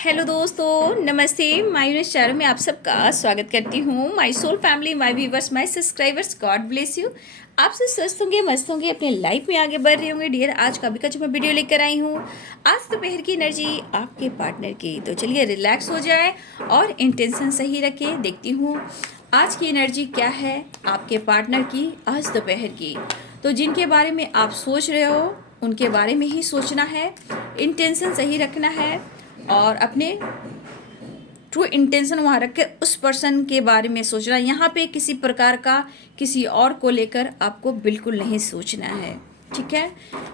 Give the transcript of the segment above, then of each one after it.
Hello दोस्तों, नमस्ते। मायूनेस channel में आप सबका स्वागत करती हूँ। My soul family, my viewers, my subscribers, God bless you. आप सब स्वस्थ होंगे, मस्त होंगे, अपने लाइफ में आगे बढ़ रहे होंगे। डियर, आज का भी जो मैं वीडियो लेकर आई हूँ, आज दोपहर की एनर्जी आपके पार्टनर की। तो चलिए रिलैक्स हो जाए और इंटेंशन सही रखें। देखती हूँ आज की एनर्जी क्या है आपके पार्टनर की आज दोपहर की। तो जिनके बारे में आप सोच रहे हो उनके बारे में ही सोचना है, इंटेंशन सही रखना है और अपने ट्रू इंटेंशन वहाँ रख के उस पर्सन के बारे में सोचना। यहाँ पे किसी प्रकार का किसी और को लेकर आपको बिल्कुल नहीं सोचना है, ठीक है।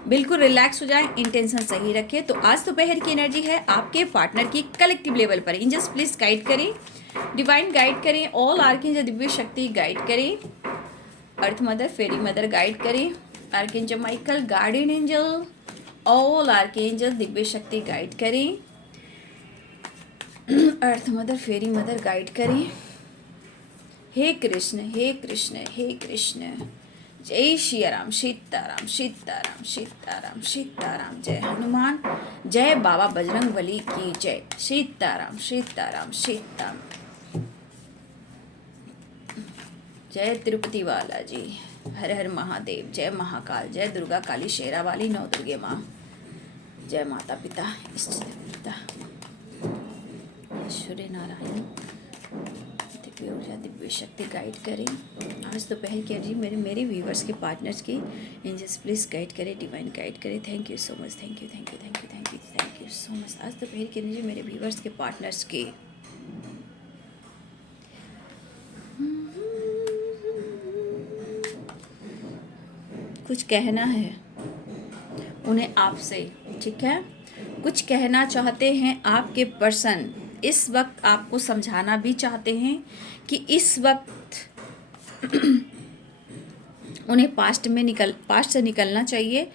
बिल्कुल रिलैक्स हो जाए, इंटेंशन सही रखें। तो आज दोपहर की एनर्जी है आपके पार्टनर की कलेक्टिव लेवल पर। एंजल्स प्लीज गाइड करें, डिवाइन गाइड करें, ऑल आर्केंजल दिव्य शक्ति गाइड करें, अर्थ मदर, फेरी मदर गाइड करें, archangel Michael, guardian angel, all archangel Divya शक्ति गाइड करें, अर्थ मदर, फेरी मदर गाइड करें। हे कृष्ण, हे कृष्ण, हे कृष्ण। जय श्री राम, सीताराम, सीताराम, सीताराम, सीताराम। जय हनुमान, जय बाबा बजरंग बली की जय। सीताराम, सीताराम, सीताराम। जय तिरुपति वाला जी, हर हर महादेव। जय महाकाल, जय दुर्गा काली शेरा वाली नौ दुर्गे माँ। जय माता पिता इष्ट देवता सूर्य नारायण, दिव्य ऊर्जा दिव्य शक्ति गाइड करें। आज दोपहर की एनर्जी मेरे व्यूवर्स के पार्टनर्स की एंजल्स प्लीज गाइड करें, डिवाइन गाइड करें। Thank you so much, thank you, thank you, thank you, thank you, thank you so much. आज दोपहर की एनर्जी मेरे व्यूवर्स के पार्टनर्स की। कुछ कहना है उन्हें आपसे, ठीक है। कुछ कहना चाहते हैं आपके पर्सन। इस वक्त आपको समझाना भी चाहते हैं कि इस वक्त उन्हें पास्ट से निकलना चाहिए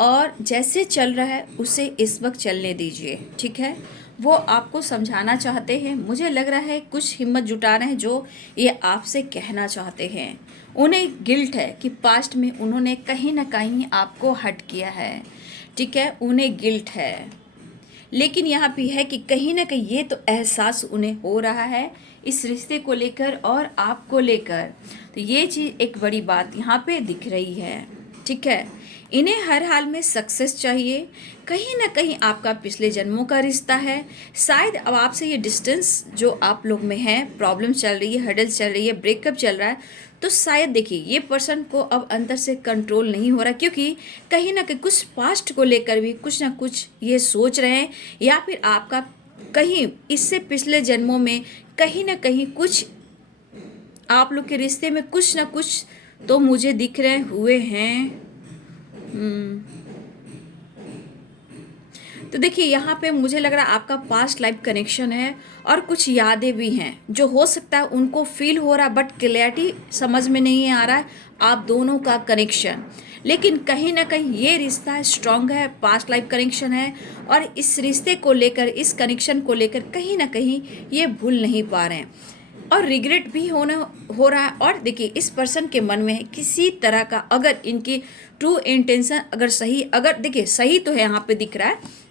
और जैसे चल रहा है उसे इस वक्त चलने दीजिए, ठीक है। वो आपको समझाना चाहते हैं। मुझे लग रहा है कुछ हिम्मत जुटा रहे हैं जो ये आपसे कहना चाहते हैं। उन्हें गिल्ट है कि पास्ट में उन्होंने कहीं ना कहीं आपको हर्ट किया है, ठीक है। उन्हें गिल्ट है, लेकिन यहाँ भी है कि कहीं ना कहीं ये तो एहसास उन्हें हो रहा है इस रिश्ते को लेकर और आपको लेकर। तो ये चीज़ एक बड़ी बात यहाँ पे दिख रही है, ठीक है। इन्हें हर हाल में सक्सेस चाहिए। कहीं ना कहीं आपका पिछले जन्मों का रिश्ता है। शायद अब आपसे ये डिस्टेंस जो आप लोग में है, प्रॉब्लम चल रही है, हर्डल्स चल रही है, ब्रेकअप चल रहा है। तो शायद देखिए ये पर्सन को अब अंदर से कंट्रोल नहीं हो रहा, क्योंकि कहीं ना कहीं कुछ पास्ट को लेकर भी कुछ ना कुछ ये सोच रहे हैं, या फिर आपका कहीं इससे पिछले जन्मों में कहीं ना कहीं कुछ आप लोग के रिश्ते में कुछ ना कुछ तो मुझे दिख रहे हुए हैं। तो देखिए यहाँ पे मुझे लग रहा है आपका पास्ट लाइफ कनेक्शन है और कुछ यादें भी हैं जो हो सकता है उनको फील हो रहा, बट क्लैरिटी समझ में नहीं आ रहा है आप दोनों का कनेक्शन। लेकिन कहीं ना कहीं ये रिश्ता स्ट्रांग है, पास्ट लाइफ कनेक्शन है और इस रिश्ते को लेकर, इस कनेक्शन को लेकर कहीं ना कहीं ये भूल नहीं पा रहे हैं और रिग्रेट भी हो रहा है। और देखिए इस पर्सन के मन में किसी तरह का, अगर इनकी ट्रू इंटेंशन अगर सही, अगर देखिए सही तो है यहाँ पे दिख रहा है,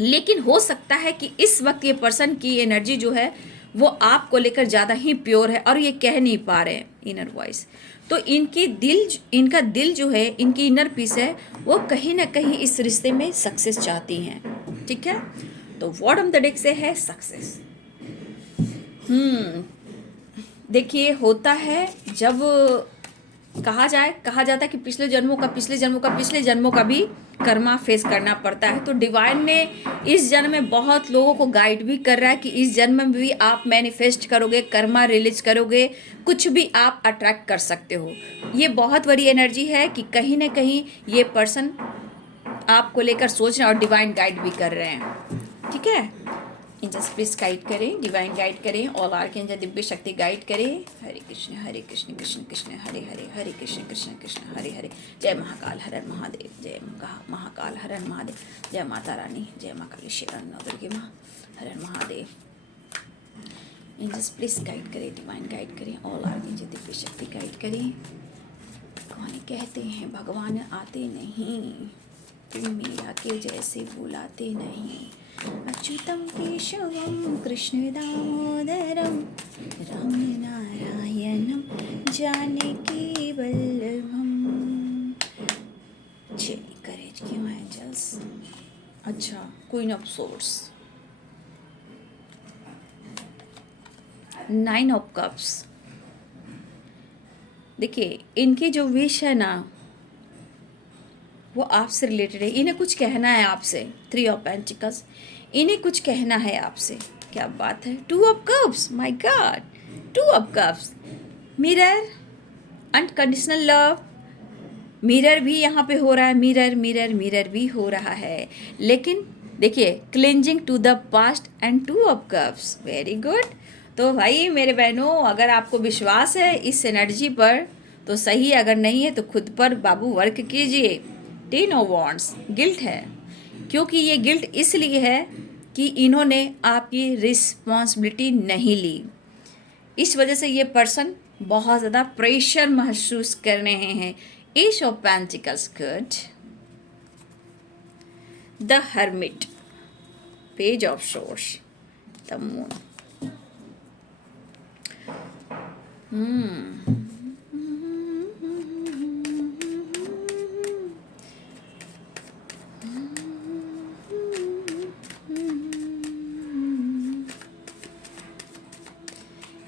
लेकिन हो सकता है कि इस वक्त ये पर्सन की एनर्जी जो है वो आपको लेकर ज़्यादा ही प्योर है और ये कह नहीं पा रहे हैं इनर वॉइस। तो इनका दिल जो है, इनकी इनर पीस है, वो कहीं ना कहीं इस रिश्ते में सक्सेस चाहती हैं, ठीक है। तो बॉटम द डेक से है सक्सेस। देखिए होता है जब कहा जाता है कि पिछले जन्मों का भी कर्मा फेस करना पड़ता है। तो डिवाइन ने इस जन्म में बहुत लोगों को गाइड भी कर रहा है कि इस जन्म में भी आप मैनिफेस्ट करोगे, कर्मा रिलीज करोगे, कुछ भी आप अट्रैक्ट कर सकते हो। ये बहुत बड़ी एनर्जी है कि कहीं ना कहीं ये पर्सन आपको लेकर सोच रहे हैं और डिवाइन गाइड भी कर रहे हैं, ठीक है। एंजल्स प्लीज गाइड करें, डिवाइन गाइड करें, ऑल आर्केंजल दिव्य शक्ति गाइड करें। हरे कृष्ण कृष्ण कृष्ण हरे हरे, हरे कृष्ण कृष्ण हरे हरे। जय महाकाल हर हर महादेव, जय महाकाल हर हर महादेव, जय माता रानी, जय माँ काली शेरा नौ दुर्गे माँ, हर हर महादेव। एंजल्स प्लीज गाइड करें, डिवाइन गाइड करें, ऑल आर्केंजल दिव्य शक्ति गाइड करें। कौन कहते हैं भगवान आते नहीं, मीरा के जैसे बुलाते नहीं। अच्युतम केशवम कृष्ण दामोदरम राम नारायणम जानकी वल्लभम। चलिए करेज क्यों एंजल्स। अच्छा, queen of source, 9 of cups. देखिए इनकी जो विश है ना वो आपसे रिलेटेड है। इन्हें कुछ कहना है आपसे। 3 ऑफ पेंटिकल्स, इन्हें कुछ कहना है आपसे। क्या बात है। 2 of cups, my God, 2 of cups. Mirror, unconditional love, mirror भी यहाँ पे हो रहा है। मिरर मिरर मिरर भी हो रहा है। लेकिन देखिए cleansing to the past and 2 of cups, very good. तो भाई मेरे बहनों, अगर आपको विश्वास है इस एनर्जी पर तो सही, अगर नहीं है तो खुद पर बाबू वर्क कीजिए। 10 ऑफ वॉन्ड्स, गिल्ट है, क्योंकि ये गिल्ट इसलिए है कि इन्होंने आपकी रिस्पॉन्सिबिलिटी नहीं ली। इस वजह से ये पर्सन बहुत ज़्यादा प्रेशर महसूस कर रहे हैं। Ace of pentacles, good. The hermit, page of swords, the moon.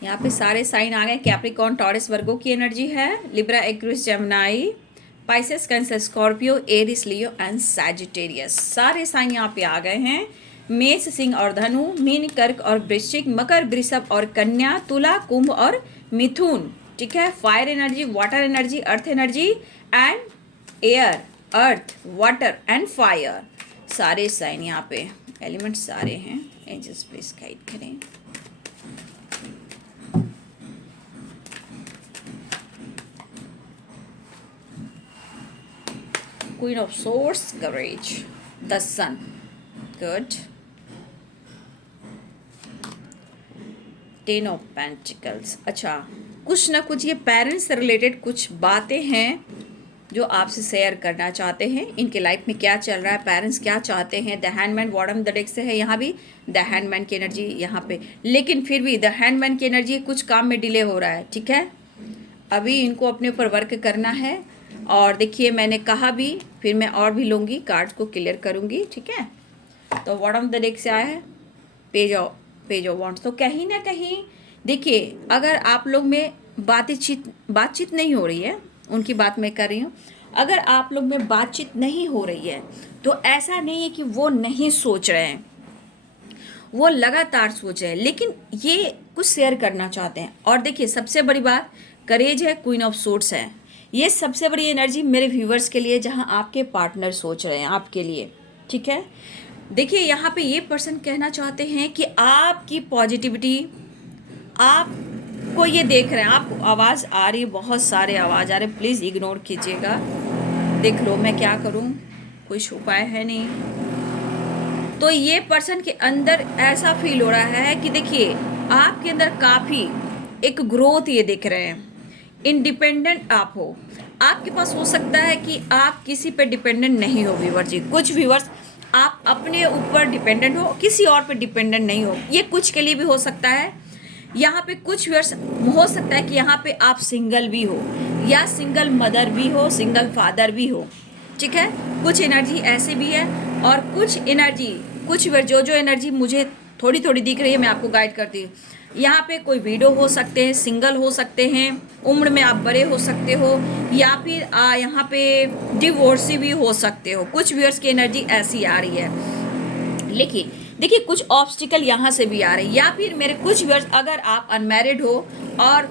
यहाँ पे सारे साइन आ गए। कैप्रिकॉर्न, टॉरस, वर्गो की एनर्जी है। Libra, Aquarius, Gemini, Pisces, Cancer, Scorpio, Aries, Leo and Sagittarius. सारे साइन यहाँ पे आ गए हैं। मेष, सिंह और धनु, मीन, कर्क और वृश्चिक, मकर, वृषभ और कन्या, तुला, कुंभ और मिथुन। ठीक है। Fire energy, water energy, earth energy and air, earth, water and fire. सारे साइन यहाँ पे एलिमेंट सारे हैं। एंजल्स प्लीज गाइड करें। Queen of Swords, courage, the Sun, good. 10 of Pentacles, अच्छा कुछ ना कुछ ये पेरेंट्स से रिलेटेड कुछ बातें हैं जो आपसे शेयर करना चाहते हैं। इनके लाइफ में क्या चल रहा है, पेरेंट्स क्या चाहते हैं। The handman, bottom the deck से है। यहाँ भी द हैंडमैन की एनर्जी यहाँ पे, लेकिन फिर भी द हैंडमैन की एनर्जी कुछ काम में डिले हो रहा है। ठीक है, अभी इनको अपने ऊपर वर्क करना है। और देखिए मैंने कहा भी, फिर मैं और भी लूँगी, कार्ड्स को क्लियर करूँगी। ठीक है, तो बॉटम द डेक से आया है पेज ऑफ वॉन्ड्स। तो कहीं ना कहीं देखिए, अगर आप लोग में बातचीत नहीं हो रही है, उनकी बात मैं कर रही हूँ। अगर आप लोग में बातचीत नहीं हो रही है तो ऐसा नहीं है कि वो नहीं सोच रहे हैं, वो लगातार सोच रहे हैं, लेकिन ये कुछ शेयर करना चाहते हैं। और देखिए सबसे बड़ी बात करेज है, क्वीन ऑफ सोर्ड्स है। ये सबसे बड़ी एनर्जी मेरे व्यूवर्स के लिए, जहां आपके पार्टनर सोच रहे हैं आपके लिए। ठीक है, देखिए यहाँ पे ये पर्सन कहना चाहते हैं कि आपकी पॉजिटिविटी, आपको ये देख रहे हैं। आपको आवाज़ आ रही है, बहुत सारे आवाज़ आ रहे, प्लीज़ इग्नोर कीजिएगा। देख लो मैं क्या करूँ, कुछ उपाय है नहीं। तो ये पर्सन के अंदर ऐसा फील हो रहा है कि देखिए आपके अंदर काफ़ी एक ग्रोथ ये दिख रहे हैं। इंडिपेंडेंट आप हो, आपके पास हो सकता है कि आप किसी पे डिपेंडेंट नहीं हो व्यूअर जी। कुछ व्यूअर्स आप अपने ऊपर डिपेंडेंट हो, किसी और पे डिपेंडेंट नहीं हो। ये कुछ के लिए भी हो सकता है। यहाँ पे कुछ व्यूअर्स हो सकता है कि यहाँ पे आप सिंगल भी हो, या सिंगल मदर भी हो, सिंगल फादर भी हो। ठीक है, कुछ एनर्जी ऐसे भी है। और कुछ एनर्जी, कुछ जो एनर्जी मुझे थोड़ी थोड़ी दिख रही है, मैं आपको गाइड करती हूँ। यहाँ पे कोई विडो हो सकते हैं, सिंगल हो सकते हैं, उम्र में आप बड़े हो सकते हो, या फिर यहाँ पे डिवोर्सी भी हो सकते हो। कुछ व्यूअर्स की एनर्जी ऐसी आ रही है। लेकिन देखिए कुछ ऑब्स्टिकल यहाँ से भी आ रहे हैं। या फिर मेरे कुछ व्यूअर्स, अगर आप अनमैरिड हो और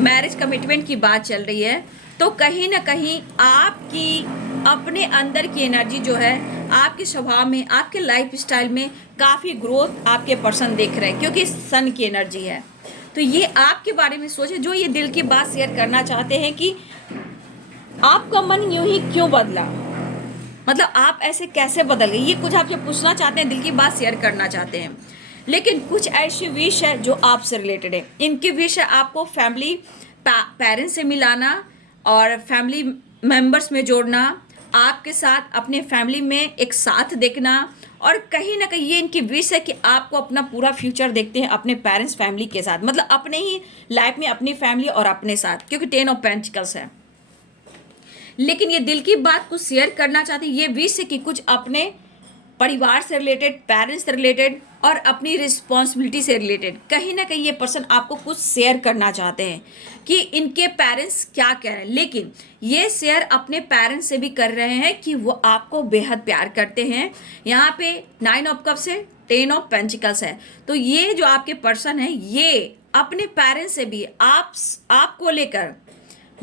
मैरिज कमिटमेंट की बात चल रही है, तो कहीं ना कहीं आपकी अपने अंदर की एनर्जी जो है, आपके स्वभाव में, आपके लाइफ स्टाइल में काफ़ी ग्रोथ आपके पर्सन देख रहे हैं, क्योंकि सन की एनर्जी है। तो ये आपके बारे में सोचे, जो ये दिल की बात शेयर करना चाहते हैं कि आपका मन यूं ही क्यों बदला, मतलब आप ऐसे कैसे बदल गए, ये कुछ आपसे पूछना चाहते हैं, दिल की बात शेयर करना चाहते हैं। लेकिन कुछ ऐसी विश है जो आपसे रिलेटेड है। इनकी विश है आपको फैमिली पेरेंट्स से मिलाना और फैमिली मेंबर्स में जोड़ना, आपके साथ अपने फैमिली में एक साथ देखना, और कहीं ना कहीं ये इनकी विश है कि आपको अपना पूरा फ्यूचर देखते हैं अपने पेरेंट्स फैमिली के साथ, मतलब अपने ही लाइफ में अपनी फैमिली और अपने साथ, क्योंकि 10 ऑफ पेंटिकल्स है। लेकिन ये दिल की बात कुछ शेयर करना चाहते हैं, ये विश है कि कुछ अपने परिवार से रिलेटेड, पेरेंट्स से रिलेटेड और अपनी रिस्पॉन्सिबिलिटी से रिलेटेड कहीं ना कहीं ये पर्सन आपको कुछ शेयर करना चाहते हैं कि इनके पेरेंट्स क्या कह रहे हैं। लेकिन ये शेयर अपने पेरेंट्स से भी कर रहे हैं कि वो आपको बेहद प्यार करते हैं। यहाँ पे 9 ऑफ कप्स है, 10 ऑफ पेंटिकल्स है। तो ये जो आपके पर्सन है ये अपने पेरेंट्स से भी आपको लेकर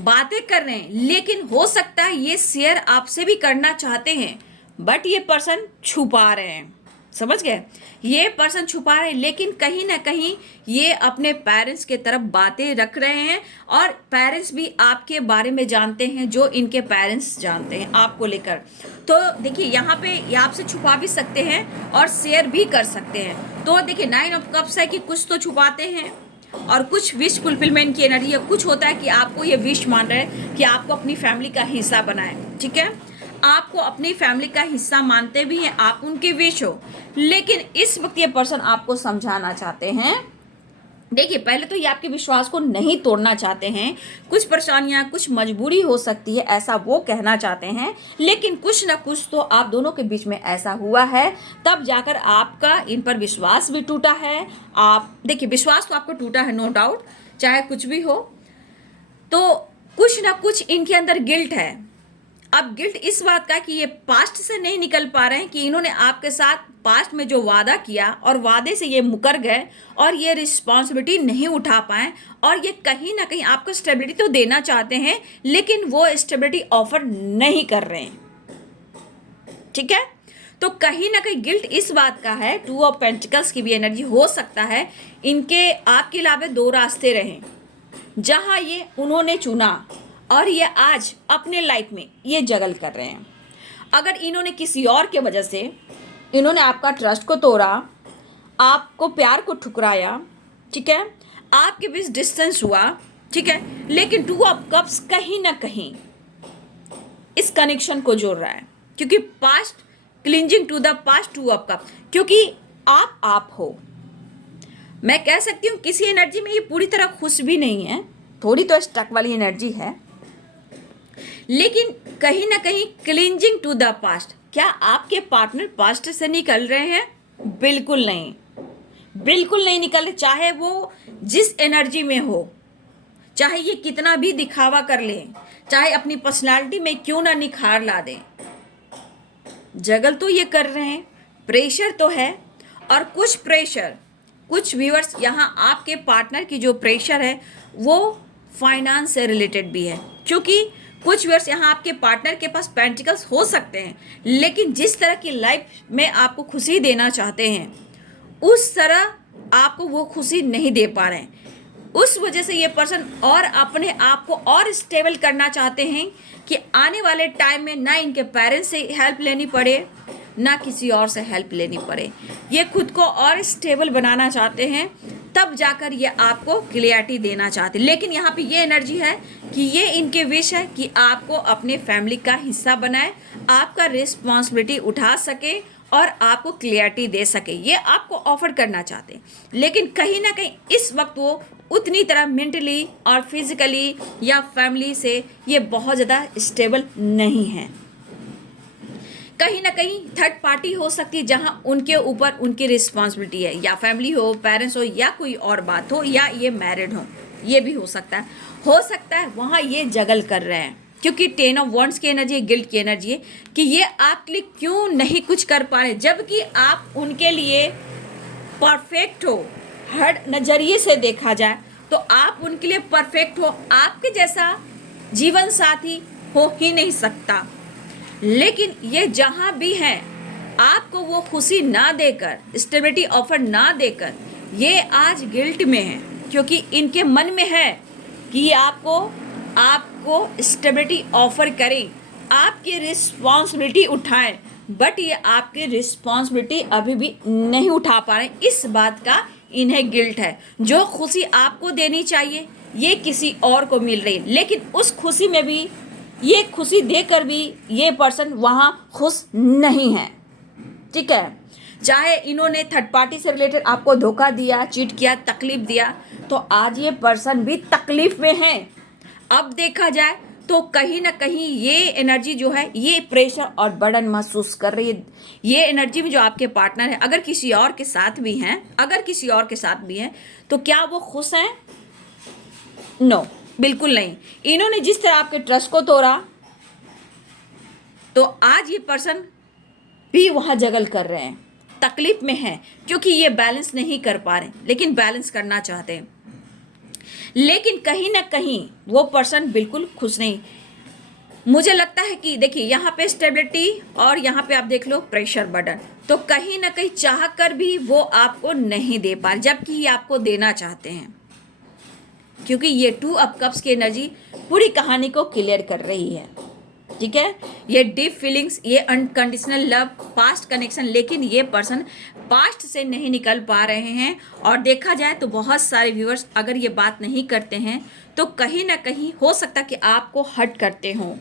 बातें कर रहे हैं, लेकिन हो सकता है ये शेयर आपसे भी करना चाहते हैं, बट ये पर्सन छुपा रहे हैं। समझ गए? ये पर्सन छुपा रहे हैं, लेकिन कहीं ना कहीं ये अपने पेरेंट्स के तरफ बातें रख रहे हैं, और पेरेंट्स भी आपके बारे में जानते हैं जो इनके पेरेंट्स जानते हैं आपको लेकर। तो देखिए यहाँ पे ये आपसे छुपा भी सकते हैं और शेयर भी कर सकते हैं। तो देखिए 9 ऑफ कप्स है कि कुछ तो छुपाते हैं और कुछ विश फुलफिलमेंट की एनर्जी है। कुछ होता है कि आपको ये विश मान रहे हैं कि आपको अपनी फैमिली का हिस्सा बनाए, ठीक है, आपको अपनी फैमिली का हिस्सा मानते भी हैं, आप उनके विश हो। लेकिन इस वक्त ये पर्सन आपको समझाना चाहते हैं, देखिए पहले तो ये आपके विश्वास को नहीं तोड़ना चाहते हैं, कुछ परेशानियां, कुछ मजबूरी हो सकती है ऐसा वो कहना चाहते हैं, लेकिन कुछ ना कुछ तो आप दोनों के बीच में ऐसा हुआ है, तब जाकर आपका इन पर विश्वास भी टूटा है। आप देखिए विश्वास तो आपको टूटा है, नो डाउट, चाहे कुछ भी हो, तो कुछ ना कुछ इनके अंदर गिल्ट है। अब गिल्ट इस बात का कि ये पास्ट से नहीं निकल पा रहे हैं, कि इन्होंने आपके साथ पास्ट में जो वादा किया और वादे से ये मुकर गए और ये रिस्पॉन्सिबिलिटी नहीं उठा पाए, और ये कहीं ना कहीं आपको स्टेबिलिटी तो देना चाहते हैं लेकिन वो स्टेबिलिटी ऑफर नहीं कर रहे हैं, ठीक है। तो कहीं ना कहीं गिल्ट इस बात का है, 2 ऑफ पेंटिकल्स की भी एनर्जी हो सकता है इनके आपके अलावा 2 रास्ते रहें जहां ये उन्होंने चुना, और ये आज अपने लाइफ में ये जगल कर रहे हैं। अगर इन्होंने किसी और के वजह से इन्होंने आपका ट्रस्ट को तोड़ा, आपको प्यार को ठुकराया, ठीक है, आपके बीच डिस्टेंस हुआ, ठीक है, लेकिन 2 ऑफ कप्स कहीं ना कहीं इस कनेक्शन को जोड़ रहा है, क्योंकि past cleansing to the past, 2 of cup, क्योंकि आप हो। मैं कह सकती हूँ किसी एनर्जी में ये पूरी तरह खुश भी नहीं है, थोड़ी तो स्टक वाली एनर्जी है, लेकिन कहीं ना कहीं क्लिंजिंग टू द पास्ट। क्या आपके पार्टनर पास्ट से निकल रहे हैं? बिल्कुल नहीं, बिल्कुल नहीं निकल रहे, चाहे वो जिस एनर्जी में हो, चाहे ये कितना भी दिखावा कर ले, चाहे अपनी पर्सनालिटी में क्यों ना निखार ला दें, जगल तो ये कर रहे हैं, प्रेशर तो है। और कुछ प्रेशर, कुछ व्यूअर्स यहाँ आपके पार्टनर की जो प्रेशर है वो फाइनेंस से रिलेटेड भी है, क्योंकि कुछ व्यूअर्स यहाँ आपके पार्टनर के पास पेंटिकल्स हो सकते हैं, लेकिन जिस तरह की लाइफ में आपको खुशी देना चाहते हैं उस तरह आपको वो खुशी नहीं दे पा रहे हैं। उस वजह से ये पर्सन और अपने आप को और स्टेबल करना चाहते हैं कि आने वाले टाइम में ना इनके पेरेंट्स से हेल्प लेनी पड़े, ना किसी और से हेल्प लेनी पड़े। ये खुद को और स्टेबल बनाना चाहते हैं, तब जाकर ये आपको क्लियरिटी देना चाहते हैं। लेकिन यहाँ पे ये एनर्जी है कि ये इनके विश है कि आपको अपने फैमिली का हिस्सा बनाए, आपका रिस्पॉन्सिबिलिटी उठा सके और आपको क्लियरिटी दे सके, ये आपको ऑफर करना चाहते हैं। लेकिन कहीं ना कहीं इस वक्त वो उतनी तरह मेंटली और फिजिकली या फैमिली से ये बहुत ज़्यादा स्टेबल नहीं है। कहीं ना कहीं थर्ड पार्टी हो सकती है जहां उनके ऊपर उनकी रिस्पॉन्सिबिलिटी है, या फैमिली हो, पेरेंट्स हो, या कोई और बात हो, या ये मैरिड हो, ये भी हो सकता है वहाँ ये जगल कर रहे हैं, क्योंकि 10 ऑफ वॉन्ड्स की एनर्जी है, गिल्ट की एनर्जी है कि ये आपके लिए क्यों नहीं कुछ कर पा रहे, जबकि आप उनके लिए परफेक्ट हो। हर नज़रिए से देखा जाए तो आप उनके लिए परफेक्ट हो, आपके जैसा जीवन साथी हो ही नहीं सकता। लेकिन ये जहाँ भी हैं आपको वो खुशी ना देकर, स्टेबिलिटी ऑफर ना देकर, ये आज गिल्ट में है, क्योंकि इनके मन में है कि ये आपको स्टेबिलिटी ऑफर करें, आपकी रिस्पॉन्सिबिलिटी उठाएं, बट ये आपकी रिस्पॉन्सिबिलिटी अभी भी नहीं उठा पा रहे। इस बात का इन्हें गिल्ट है। जो खुशी आपको देनी चाहिए ये किसी और को मिल रही है, लेकिन उस खुशी में भी ये खुशी देकर भी ये पर्सन वहाँ खुश नहीं है, ठीक है। चाहे इन्होंने थर्ड पार्टी से रिलेटेड आपको धोखा दिया, चीट किया, तकलीफ दिया, तो आज ये पर्सन भी तकलीफ में है। अब देखा जाए तो कहीं ना कहीं ये एनर्जी जो है ये प्रेशर और बर्डन महसूस कर रही है। ये एनर्जी में जो आपके पार्टनर है, अगर किसी और के साथ भी हैं, तो क्या वो खुश हैं? नो, बिल्कुल नहीं। इन्होंने जिस तरह आपके ट्रस्ट को तोड़ा, तो आज ये पर्सन भी वहाँ जगल कर रहे हैं, तकलीफ में हैं, क्योंकि ये बैलेंस नहीं कर पा रहे, लेकिन बैलेंस करना चाहते हैं। लेकिन कहीं ना कहीं वो पर्सन बिल्कुल खुश नहीं। मुझे लगता है कि देखिए यहाँ पे स्टेबिलिटी और यहाँ पे आप देख लो प्रेशर बर्डन, तो कहीं ना कहीं चाह कर भी वो आपको नहीं दे पा रहे, जबकि ये आपको देना चाहते हैं, क्योंकि ये 2 ऑफ कप्स की एनर्जी पूरी कहानी को क्लियर कर रही है, ठीक है। ये डीप फीलिंग्स, ये अनकंडीशनल लव, पास्ट कनेक्शन, लेकिन ये पर्सन पास्ट से नहीं निकल पा रहे हैं। और देखा जाए तो बहुत सारे व्यूअर्स अगर ये बात नहीं करते हैं तो कहीं ना कहीं हो सकता कि आपको हर्ट करते हों,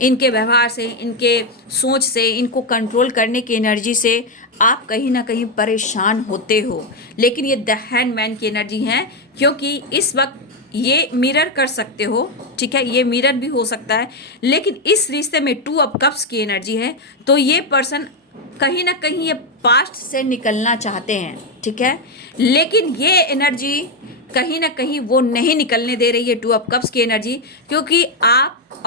इनके व्यवहार से, इनके सोच से, इनको कंट्रोल करने की एनर्जी से आप कहीं ना कहीं परेशान होते हो। लेकिन ये द हैंडमैन की एनर्जी है, क्योंकि इस वक्त ये मिरर कर सकते हो, ठीक है, ये मिरर भी हो सकता है, लेकिन इस रिश्ते में 2 ऑफ कप्स की एनर्जी है, तो ये पर्सन कहीं ना कहीं ये पास्ट से निकलना चाहते हैं, ठीक है। लेकिन ये एनर्जी कहीं ना कहीं वो नहीं निकलने दे रही है 2 ऑफ कप्स की एनर्जी, क्योंकि आप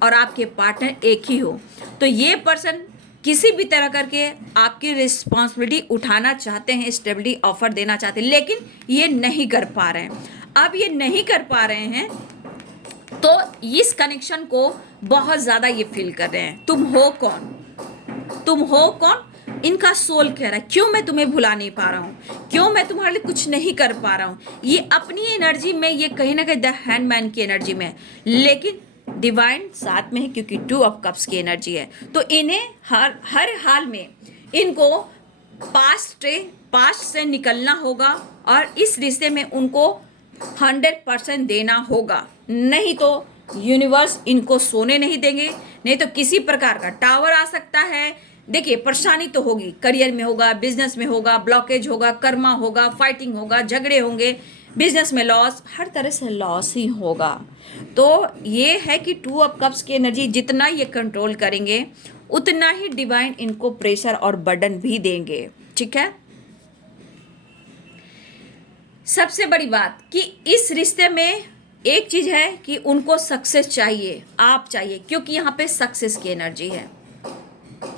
और आपके पार्टनर एक ही हो। तो ये पर्सन किसी भी तरह करके आपकी रिस्पॉन्सिबिलिटी उठाना चाहते हैं, स्टेबिलिटी ऑफर देना चाहते हैं, लेकिन ये नहीं कर पा रहे हैं। अब ये नहीं कर पा रहे हैं तो इस कनेक्शन को बहुत ज़्यादा ये फील कर रहे हैं। तुम हो कौन? इनका सोल कह रहा है, क्यों मैं तुम्हें भुला नहीं पा रहा हूँ, क्यों मैं तुम्हारे लिए कुछ नहीं कर पा रहा हूँ। ये अपनी एनर्जी में, ये कहीं ना कहीं द हैंडमैन की एनर्जी में, लेकिन डिवाइन साथ में है, क्योंकि 2 ऑफ कप्स की एनर्जी है। तो इन्हें हर हाल में इनको पास्ट से निकलना होगा और इस रिश्ते में उनको 100% देना होगा, नहीं तो यूनिवर्स इनको सोने नहीं देंगे। नहीं तो किसी प्रकार का टावर आ सकता है। देखिए परेशानी तो होगी, करियर में होगा, बिजनेस में होगा, ब्लॉकेज होगा, कर्मा होगा, फाइटिंग होगा, झगड़े होंगे, बिजनेस में लॉस, हर तरह से लॉस ही होगा। तो ये है कि 2 ऑफ कप्स की एनर्जी जितना ये कंट्रोल करेंगे उतना ही डिवाइन इनको प्रेशर और बर्डन भी देंगे, ठीक है। सबसे बड़ी बात कि इस रिश्ते में एक चीज है कि उनको सक्सेस चाहिए, आप चाहिए, क्योंकि यहाँ पे सक्सेस की एनर्जी है,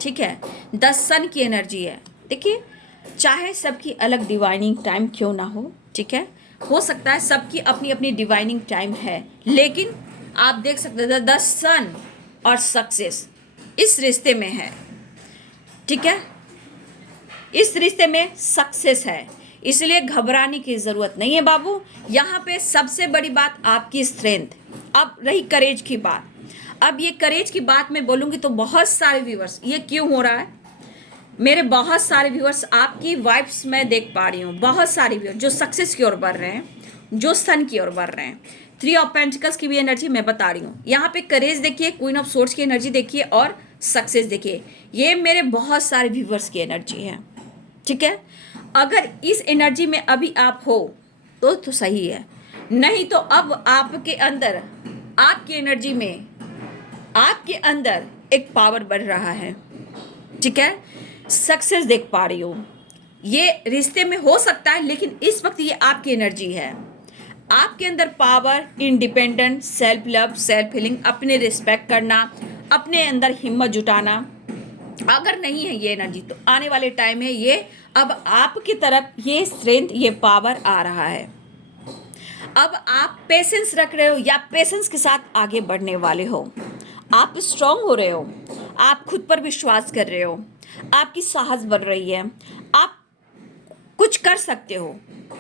ठीक है, 10 सन की एनर्जी है। देखिए चाहे सबकी अलग डिवाइनिंग टाइम क्यों ना हो, ठीक है, हो सकता है सबकी अपनी अपनी डिवाइनिंग टाइम है, लेकिन आप देख सकते हैं 10 सन और सक्सेस इस रिश्ते में है, ठीक है, इस रिश्ते में सक्सेस है, इसलिए घबराने की ज़रूरत नहीं है बाबू। यहाँ पे सबसे बड़ी बात आपकी स्ट्रेंथ। अब रही करेज की बात, अब ये करेज की बात मैं बोलूँगी तो बहुत सारे व्यूअर्स, ये क्यों हो रहा है, मेरे बहुत सारे व्यूअर्स आपकी वाइब्स मैं देख पा रही हूँ, बहुत सारे व्यूअर्स जो सक्सेस की ओर बढ़ रहे हैं, जो सन की ओर बढ़ रहे हैं। 3 ऑफ पेंटिकल्स की भी एनर्जी मैं बता रही हूँ। यहाँ पे करेज देखिए, क्वीन ऑफ सोर्ड्स की एनर्जी देखिए और सक्सेस देखिए, ये मेरे बहुत सारे व्यूअर्स की एनर्जी है, ठीक है। अगर इस एनर्जी में अभी आप हो तो सही है, नहीं तो अब आपके अंदर, आपकी एनर्जी में, आपके अंदर एक पावर बढ़ रहा है, ठीक है, सक्सेस देख पा रही हूँ। ये रिश्ते में हो सकता है, लेकिन इस वक्त ये आपकी एनर्जी है, आपके अंदर power, independent, self love, self healing, अपने रिस्पेक्ट करना, अपने अंदर हिम्मत जुटाना। अगर नहीं है ये एनर्जी तो आने वाले टाइम में ये अब आपकी तरफ ये स्ट्रेंथ, ये पावर आ रहा है। अब आप पेशेंस रख रहे हो या पेशेंस के साथ आगे बढ़ने वाले हो, आप स्ट्रांग हो रहे हो, आप खुद पर विश्वास कर रहे हो, आपकी साहस बढ़ रही है, आप कुछ कर सकते हो,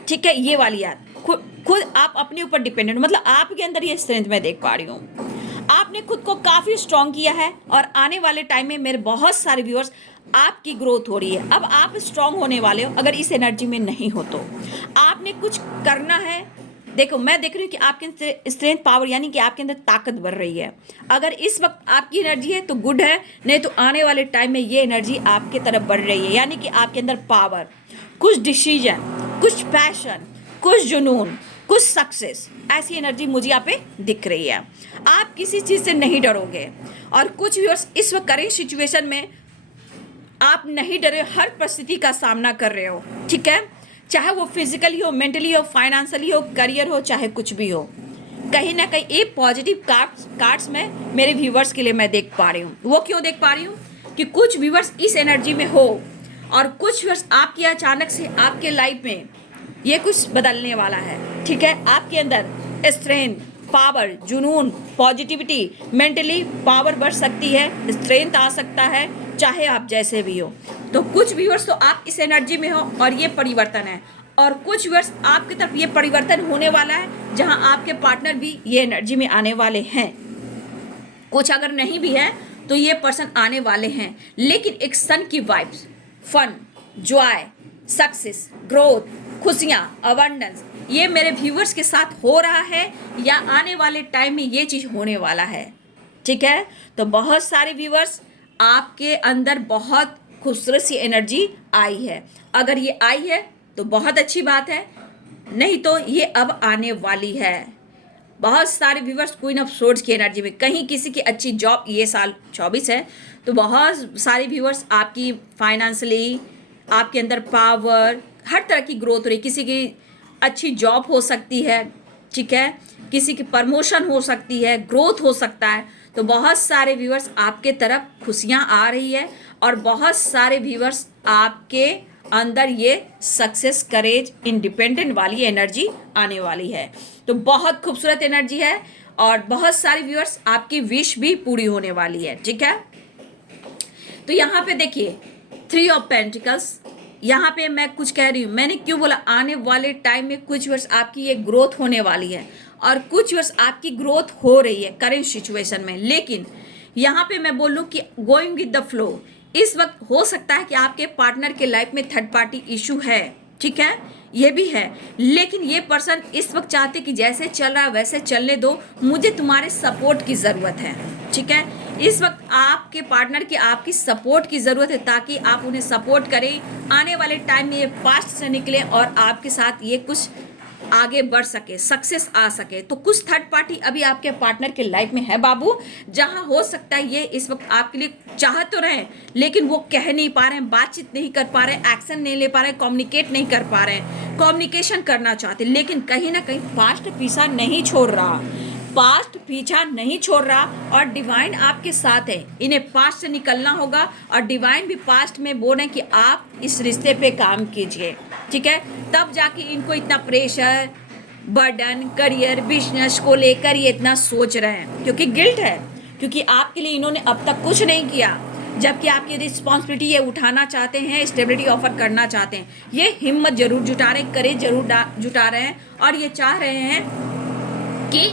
ठीक है। ये वाली याद खुद आप अपने ऊपर डिपेंडेंट हो, मतलब आपके अंदर ये स्ट्रेंथ मैं देख पा रही हूँ। आपने खुद को काफ़ी स्ट्रांग किया है और आने वाले टाइम में मेरे बहुत सारे व्यूअर्स आपकी ग्रोथ हो रही है। अब आप स्ट्रांग होने वाले हो। अगर इस एनर्जी में नहीं हो तो आपने कुछ करना है, देखो मैं देख रही हूँ कि आपके अंदर स्ट्रेंथ पावर यानी कि आपके अंदर ताकत बढ़ रही है। अगर इस वक्त आपकी एनर्जी है तो गुड है, नहीं तो आने वाले टाइम में ये एनर्जी आपके तरफ बढ़ रही है, यानी कि आपके अंदर पावर, कुछ डिसीजन, कुछ पैशन, कुछ जुनून, कुछ सक्सेस, ऐसी एनर्जी मुझे यहाँ पे दिख रही है। आप किसी चीज़ से नहीं डरोगे और कुछ व्यूअर्स इस वक्त करेंट सिचुएशन में आप नहीं डरे, हर परिस्थिति का सामना कर रहे हो, ठीक है, चाहे वो फिजिकली हो, मेंटली हो, फाइनेंशियली हो, करियर हो, चाहे कुछ भी हो। कहीं ना कहीं ये पॉजिटिव कार्ड्स में मेरे व्यूवर्स के लिए मैं देख पा रही हूँ। वो क्यों देख पा रही हूँ कि कुछ व्यूवर्स इस एनर्जी में हो और कुछ व्यूवर्स आपकी अचानक से आपके लाइफ में ये कुछ बदलने वाला है, ठीक है। आपके अंदर स्ट्रेंथ, पावर, जुनून, पॉजिटिविटी, मेंटली पावर बढ़ सकती है, स्ट्रेंथ आ सकता है, चाहे आप जैसे भी हो। तो कुछ व्यूअर्स तो आप इस एनर्जी में हो और ये परिवर्तन है, और कुछ व्यूअर्स आपकी तरफ ये परिवर्तन होने वाला है जहां आपके पार्टनर भी ये एनर्जी में आने वाले हैं। कुछ अगर नहीं भी है तो ये पर्सन आने वाले हैं, लेकिन एक सन की vibes, fun, joy, success, growth, खुशियाँ, अबंडेंस, ये मेरे व्यूवर्स के साथ हो रहा है या आने वाले टाइम में ये चीज़ होने वाला है, ठीक है। तो बहुत सारे व्यूवर्स आपके अंदर बहुत खूबसूरत सी एनर्जी आई है। अगर ये आई है तो बहुत अच्छी बात है, नहीं तो ये अब आने वाली है। बहुत सारे व्यूवर्स क्वीन ऑफ सोर्ड्स की एनर्जी में, कहीं किसी की अच्छी जॉब, ये साल 24 है तो बहुत सारे व्यूवर्स आपकी फाइनेंशियली, आपके अंदर पावर, हर तरह की ग्रोथ हो रही, किसी की अच्छी जॉब हो सकती है, ठीक है, किसी की प्रमोशन हो सकती है, ग्रोथ हो सकता है। तो बहुत सारे व्यूवर्स आपके तरफ खुशियाँ आ रही है और बहुत सारे व्यूवर्स आपके अंदर ये सक्सेस, करेज, इंडिपेंडेंट वाली एनर्जी आने वाली है। तो बहुत खूबसूरत एनर्जी है और बहुत सारे व्यूअर्स आपकी विश भी पूरी होने वाली है, ठीक है। तो यहाँ पे देखिए 3 ऑफ पेंटिकल्स, यहाँ पे मैं कुछ कह रही हूँ, मैंने क्यों बोला आने वाले टाइम में कुछ वर्ष आपकी ये ग्रोथ होने वाली है और कुछ वर्ष आपकी ग्रोथ हो रही है करेंट सिचुएशन में। लेकिन यहाँ पे मैं बोलूँ कि गोइंग विद द फ्लो, इस वक्त हो सकता है कि आपके पार्टनर के लाइफ में थर्ड पार्टी इशू है, ठीक है, ये भी है, लेकिन ये पर्सन इस वक्त चाहते कि जैसे चल रहा है वैसे चलने दो, मुझे तुम्हारे सपोर्ट की ज़रूरत है, ठीक है। इस वक्त आपके पार्टनर की आपकी सपोर्ट की ज़रूरत है ताकि आप उन्हें सपोर्ट करें, आने वाले टाइम में ये पास्ट से निकले और आपके साथ ये कुछ आगे बढ़ सके, सक्सेस आ सके। तो कुछ थर्ड पार्टी अभी आपके पार्टनर के लाइफ में है बाबू, जहां हो सकता है ये इस वक्त आपके लिए चाह तो रहे लेकिन वो कह नहीं पा रहे हैं, बातचीत नहीं कर पा रहे हैं, एक्शन नहीं ले पा रहे हैं, कम्युनिकेट नहीं कर पा रहे हैं, कम्युनिकेशन करना चाहते, लेकिन कहीं ना कहीं पास्ट पीछा नहीं छोड़ रहा, पास्ट पीछा नहीं छोड़ रहा और डिवाइन आपके साथ है। इन्हें पास्ट से निकलना होगा और डिवाइन भी पास्ट में बोल रहे हैं कि आप इस रिश्ते पे काम कीजिए, ठीक है, तब जाके इनको इतना प्रेशर, बर्डन, करियर, बिजनेस को लेकर ये इतना सोच रहे हैं, क्योंकि गिल्ट है, क्योंकि आपके लिए इन्होंने अब तक कुछ नहीं किया, जबकि आपकी रिस्पॉन्सिबिलिटी ये उठाना चाहते हैं, स्टेबिलिटी ऑफर करना चाहते हैं, ये हिम्मत जरूर जुटा रहे हैं, करेज जरूर जुटा रहे हैं और ये चाह रहे हैं कि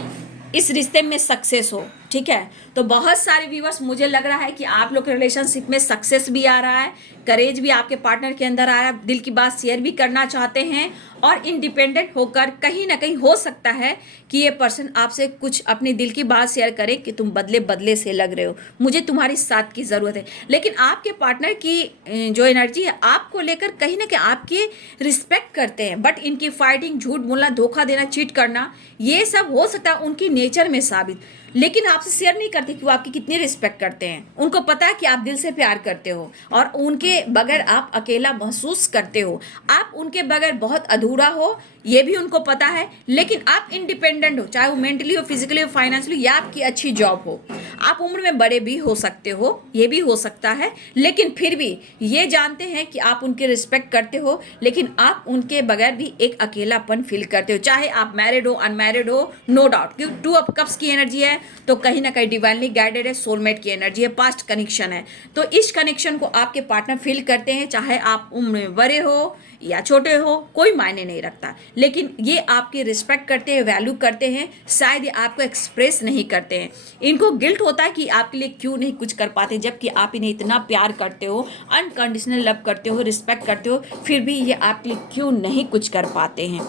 इस रिश्ते में सक्सेस हो, ठीक है। तो बहुत सारे व्यूवर्स, मुझे लग रहा है कि आप लोग के रिलेशनशिप में सक्सेस भी आ रहा है, करेज भी आपके पार्टनर के अंदर आ रहा है, दिल की बात शेयर भी करना चाहते हैं और इंडिपेंडेंट होकर कहीं ना कहीं हो सकता है कि ये पर्सन आपसे कुछ अपनी दिल की बात शेयर करे कि तुम बदले बदले से लग रहे हो, मुझे तुम्हारी साथ की ज़रूरत है। लेकिन आपके पार्टनर की जो एनर्जी है आपको लेकर कहीं ना कहीं आपके रिस्पेक्ट करते हैं, बट इनकी फाइटिंग, झूठ बोलना, धोखा देना, चीट करना, ये सब हो सकता है उनकी नेचर में साबित, लेकिन आपसे शेयर नहीं करते कि वो आपकी कितनी रिस्पेक्ट करते हैं। उनको पता है कि आप दिल से प्यार करते हो और उनके बगैर आप अकेला महसूस करते हो, आप उनके बगैर बहुत अधूरा हो, ये भी उनको पता है। लेकिन आप इंडिपेंडेंट हो, चाहे वो मेंटली हो, फिजिकली हो, फाइनेंशियली, या आपकी अच्छी जॉब हो, आप उम्र में बड़े भी हो सकते हो, ये भी हो सकता है, लेकिन फिर भी ये जानते हैं कि आप उनके रिस्पेक्ट करते हो, लेकिन आप उनके बगैर भी एक अकेलापन फील करते हो, चाहे आप मैरिड हो, अनमैरिड हो, नो डाउट। क्योंकि 2 ऑफ कप्स की एनर्जी है तो कहीं ना कहीं डिवाइनली गाइडेड है, सोलमेट की एनर्जी है, पास्ट कनेक्शन है। तो इस कनेक्शन को आपके पार्टनर फील करते हैं, चाहे आप उम्र में बड़े हो या छोटे हो, कोई मायने नहीं रखता, लेकिन ये आपकी रिस्पेक्ट करते हैं, वैल्यू करते हैं, शायद ये आपको एक्सप्रेस नहीं करते हैं। इनको गिल्ट होता है कि आपके लिए क्यों नहीं कुछ कर पाते, जबकि आप इन्हें इतना प्यार करते हो, अनकंडीशनल लव करते हो, रिस्पेक्ट करते हो, फिर भी ये आपके लिए क्यों नहीं कुछ कर पाते हैं।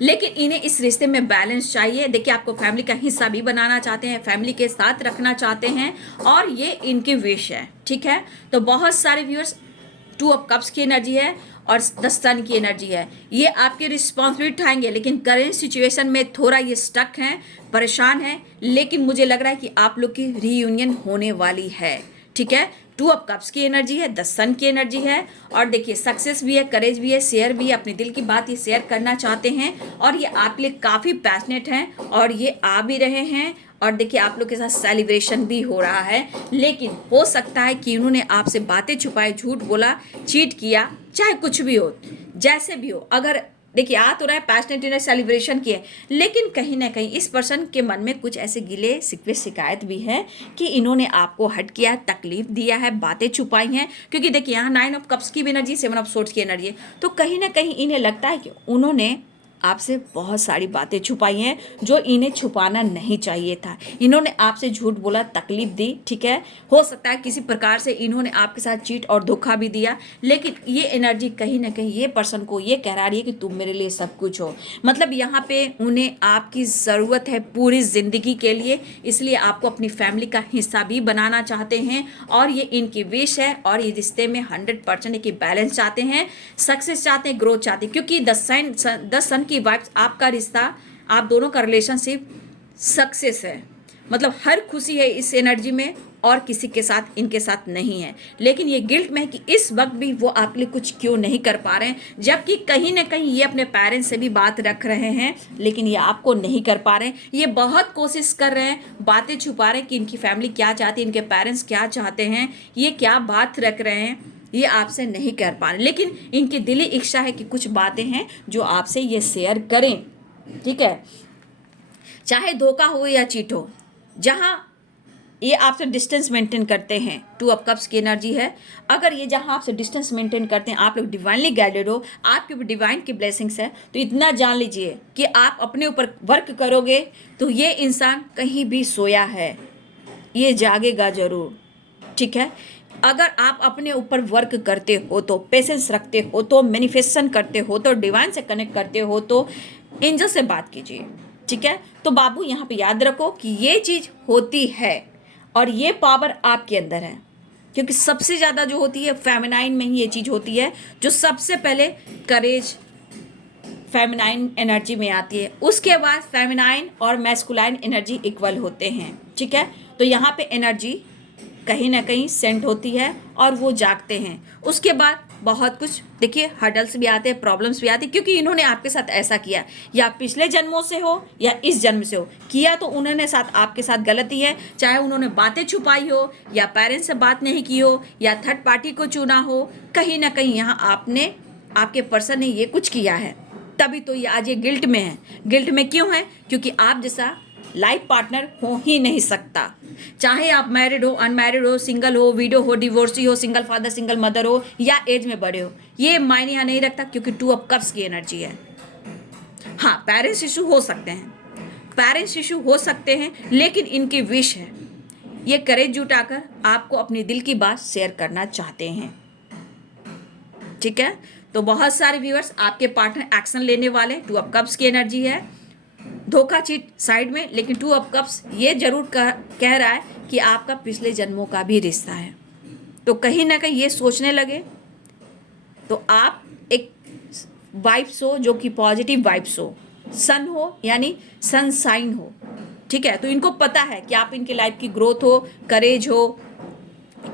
लेकिन इन्हें इस रिश्ते में बैलेंस चाहिए। देखिए, आपको फैमिली का हिस्सा भी बनाना चाहते हैं, फैमिली के साथ रखना चाहते हैं, और ये इनकी विश है। ठीक है, तो बहुत सारे व्यूअर्स, 2 ऑफ कप्स की एनर्जी है और द सन की एनर्जी है। ये आपकी रिस्पॉन्सिबिलिटी उठाएंगे, लेकिन करेंट सिचुएशन में थोड़ा ये स्टक हैं, परेशान हैं, लेकिन मुझे लग रहा है कि आप लोग की रीयूनियन होने वाली है। ठीक है, 2 ऑफ कप्स की एनर्जी है, द सन की एनर्जी है, और देखिए सक्सेस भी है, करेज भी है, शेयर भी है, अपने दिल की बात ये शेयर करना चाहते हैं, और ये आपके लिए काफ़ी पैशनेट हैं, और ये आ भी रहे हैं, और देखिए आप लोग के साथ सेलिब्रेशन भी हो रहा है। लेकिन हो सकता है कि उन्होंने आपसे बातें छुपाई, झूठ बोला, चीट किया, चाहे कुछ भी हो, जैसे भी हो। अगर देखिए आ तो रहा है पैशनेट डिनर सेलिब्रेशन किए, लेकिन कहीं ना कहीं इस पर्सन के मन में कुछ ऐसे गिले शिकवे शिकायत भी है कि इन्होंने आपको हर्ट किया है, तकलीफ दिया है, बातें छुपाई हैं। क्योंकि देखिए यहाँ 9 ऑफ कप्स की भी एनर्जी, 7 ऑफ सोर्ड्स की एनर्जी है, तो कहीं ना कहीं इन्हें लगता है कि उन्होंने आपसे बहुत सारी बातें छुपाई हैं जो इन्हें छुपाना नहीं चाहिए था। इन्होंने आपसे झूठ बोला, तकलीफ दी। ठीक है, हो सकता है किसी प्रकार से इन्होंने आपके साथ चीट और धोखा भी दिया, लेकिन ये एनर्जी कहीं ना कहीं ये पर्सन को ये कह रही है कि तुम मेरे लिए सब कुछ हो। मतलब यहाँ पे उन्हें आपकी ज़रूरत है पूरी ज़िंदगी के लिए, इसलिए आपको अपनी फैमिली का हिस्सा भी बनाना चाहते हैं, और ये इनकी विश है, और ये रिश्ते में 100% की बैलेंस चाहते हैं, सक्सेस चाहते हैं, ग्रोथ चाहते हैं। क्योंकि द सन की वाइब्स, आपका रिश्ता, आप दोनों का रिलेशनशिप सक्सेस है। मतलब हर खुशी है इस एनर्जी में, और किसी के साथ इनके साथ नहीं है। लेकिन ये गिल्ट में है कि इस वक्त भी वो आपके लिए कुछ क्यों नहीं कर पा रहे हैं, जबकि कहीं ना कहीं ये अपने पेरेंट्स से भी बात रख रहे हैं, लेकिन ये आपको नहीं कर पा रहे हैं। ये बहुत कोशिश कर रहे हैं, बातें छुपा रहे हैं कि इनकी फैमिली क्या चाहती है, इनके पेरेंट्स क्या चाहते हैं, ये क्या बात रख रहे हैं, ये आपसे नहीं कर पा रहे। लेकिन इनकी दिली इच्छा है कि कुछ बातें हैं जो आपसे ये शेयर करें। ठीक है, चाहे धोखा हो या चीट हो, जहाँ ये आपसे डिस्टेंस मेंटेन करते हैं, 2 ऑफ कप्स की एनर्जी है। अगर ये जहाँ आपसे डिस्टेंस मेंटेन करते हैं, आप लोग डिवाइनली गाइडेड हो, आपके ऊपर डिवाइन की ब्लेसिंग्स है, तो इतना जान लीजिए कि आप अपने ऊपर वर्क करोगे तो ये इंसान कहीं भी सोया है, ये जागेगा जरूर। ठीक है, अगर आप अपने ऊपर वर्क करते हो, तो पेशेंस रखते हो, तो मैनिफेस्टेशन करते हो, तो डिवाइन से कनेक्ट करते हो, तो एंजल से बात कीजिए। ठीक है, तो बाबू यहाँ पे याद रखो कि ये चीज़ होती है, और ये पावर आपके अंदर है। क्योंकि सबसे ज़्यादा जो होती है फेमिनाइन में ही ये चीज़ होती है, जो सबसे पहले करेज फेमिनाइन एनर्जी में आती है, उसके बाद फेमिनाइन और मैस्कुलाइन एनर्जी इक्वल होते हैं। ठीक है, तो यहाँ पे एनर्जी कहीं ना कहीं सेंट होती है, और वो जागते हैं। उसके बाद बहुत कुछ देखिए हर्डल्स भी आते हैं, प्रॉब्लम्स भी आती है, क्योंकि इन्होंने आपके साथ ऐसा किया, या पिछले जन्मों से हो या इस जन्म से हो किया, तो उन्होंने साथ आपके साथ गलती है। चाहे उन्होंने बातें छुपाई हो, या पेरेंट्स से बात नहीं की हो, या थर्ड पार्टी को चुना हो, कहीं ना कहीं यहाँ आपने, आपके पर्सन ने ये कुछ किया है, तभी तो ये आज ये गिल्ट में है। गिल्ट में क्यों है? क्योंकि आप जैसा लाइफ पार्टनर हो ही नहीं सकता, चाहे आप मैरिड हो, अनमैरिड हो, सिंगल हो, विडो हो, डिवोर्सी हो, सिंगल फादर सिंगल मदर हो, या एज में बड़े हो, ये मायने यहाँ नहीं रखता, क्योंकि 2 ऑफ कप्स की एनर्जी है। हाँ, पेरेंट्स इशू हो सकते हैं, पेरेंट्स इशू हो सकते हैं, लेकिन इनकी विश है, ये करेज जुटाकर आपको अपनी दिल की बात शेयर करना चाहते हैं। ठीक है, तो बहुत सारे व्यूअर्स, आपके पार्टनर एक्शन लेने वाले, 2 ऑफ कप्स की एनर्जी है, धोखा चीट साइड में, लेकिन 2 ऑफ कप्स ये जरूर कह रहा है कि आपका पिछले जन्मों का भी रिश्ता है। तो कहीं ना कहीं ये सोचने लगे, तो आप एक वाइब्स हो जो कि पॉजिटिव वाइब्स हो, सन हो यानी सनसाइन हो। ठीक है, तो इनको पता है कि आप इनके लाइफ की ग्रोथ हो, करेज हो,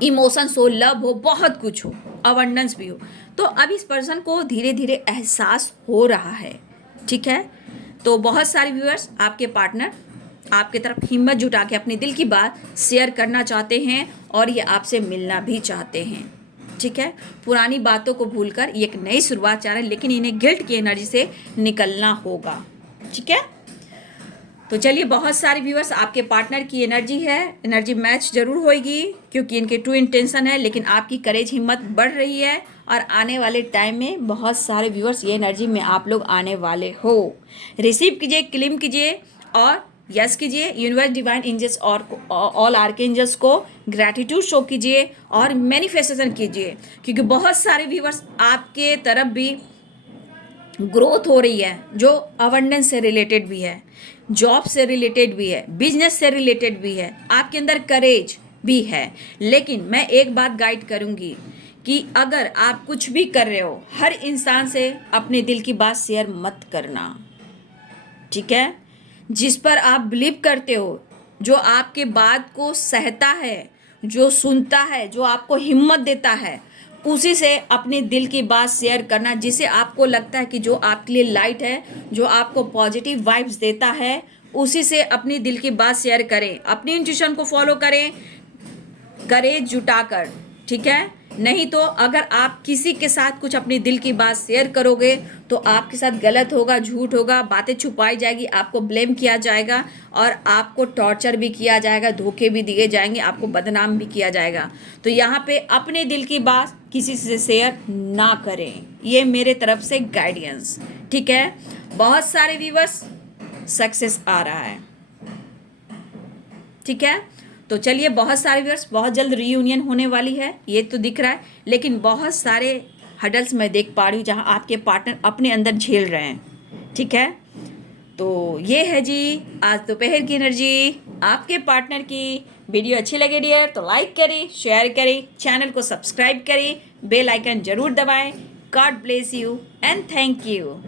इमोशंस हो, लव हो, बहुत कुछ हो, अबंडेंस भी हो। तो अब इस पर्सन को धीरे धीरे एहसास हो रहा है। ठीक है, तो बहुत सारे व्यूअर्स, आपके पार्टनर आपके तरफ हिम्मत जुटा के अपने दिल की बात शेयर करना चाहते हैं, और ये आपसे मिलना भी चाहते हैं। ठीक है, पुरानी बातों को भूलकर ये एक नई शुरुआत चाह रहे हैं, लेकिन इन्हें गिल्ट की एनर्जी से निकलना होगा। ठीक है, तो चलिए, बहुत सारे व्यूअर्स, आपके पार्टनर की एनर्जी है, एनर्जी मैच जरूर होगी, क्योंकि इनके ट्रू इंटेंशन है, लेकिन आपकी करेज हिम्मत बढ़ रही है, और आने वाले टाइम में बहुत सारे व्यूअर्स ये एनर्जी में आप लोग आने वाले हो। रिसीव कीजिए, क्लेम कीजिए, और यस कीजिए। यूनिवर्स, डिवाइन एंजल्स और ऑल आर्कएंजल्स को ग्रैटिट्यूड शो कीजिए, और मैनिफेस्टेशन कीजिए, क्योंकि बहुत सारे व्यूअर्स आपके तरफ भी ग्रोथ हो रही है, जो अबंडेंस से रिलेटेड भी है, जॉब से रिलेटेड भी है, बिजनेस से रिलेटेड भी है, आपके अंदर करेज भी है। लेकिन मैं एक बात गाइड करूंगी कि अगर आप कुछ भी कर रहे हो, हर इंसान से अपने दिल की बात शेयर मत करना, ठीक है? जिस पर आप बिलीव करते हो, जो आपके बात को सहता है, जो सुनता है, जो आपको हिम्मत देता है, उसी से अपने दिल की बात शेयर करना, जिसे आपको लगता है कि जो आपके लिए लाइट है, जो आपको पॉजिटिव वाइब्स देता है, उसी से अपनी दिल की बात शेयर करें। अपनी इंट्यूशन को फॉलो करें, करेज जुटाकर, ठीक है? नहीं तो अगर आप किसी के साथ कुछ अपनी दिल की बात शेयर करोगे तो आपके साथ गलत होगा, झूठ होगा, बातें छुपाई जाएगी, आपको ब्लेम किया जाएगा और आपको टॉर्चर भी किया जाएगा, धोखे भी दिए जाएंगे, आपको बदनाम भी किया जाएगा। तो यहाँ पे अपने दिल की बात किसी से शेयर ना करें, ये मेरे तरफ से गाइडेंस, ठीक है? बहुत सारे व्यूअर्स सक्सेस आ रहा है, ठीक है? तो चलिए, बहुत सारे व्यूअर्स, बहुत जल्द रीयूनियन होने वाली है, ये तो दिख रहा है, लेकिन बहुत सारे हडल्स मैं देख पा रही हूँ जहाँ आपके पार्टनर अपने अंदर झेल रहे हैं, ठीक है? तो ये है जी आज दोपहर की एनर्जी आपके पार्टनर की। वीडियो अच्छी लगे डियर तो लाइक करें, शेयर करें, चैनल को सब्सक्राइब करें, बेल आइकन जरूर दबाएं। God bless you and thank you.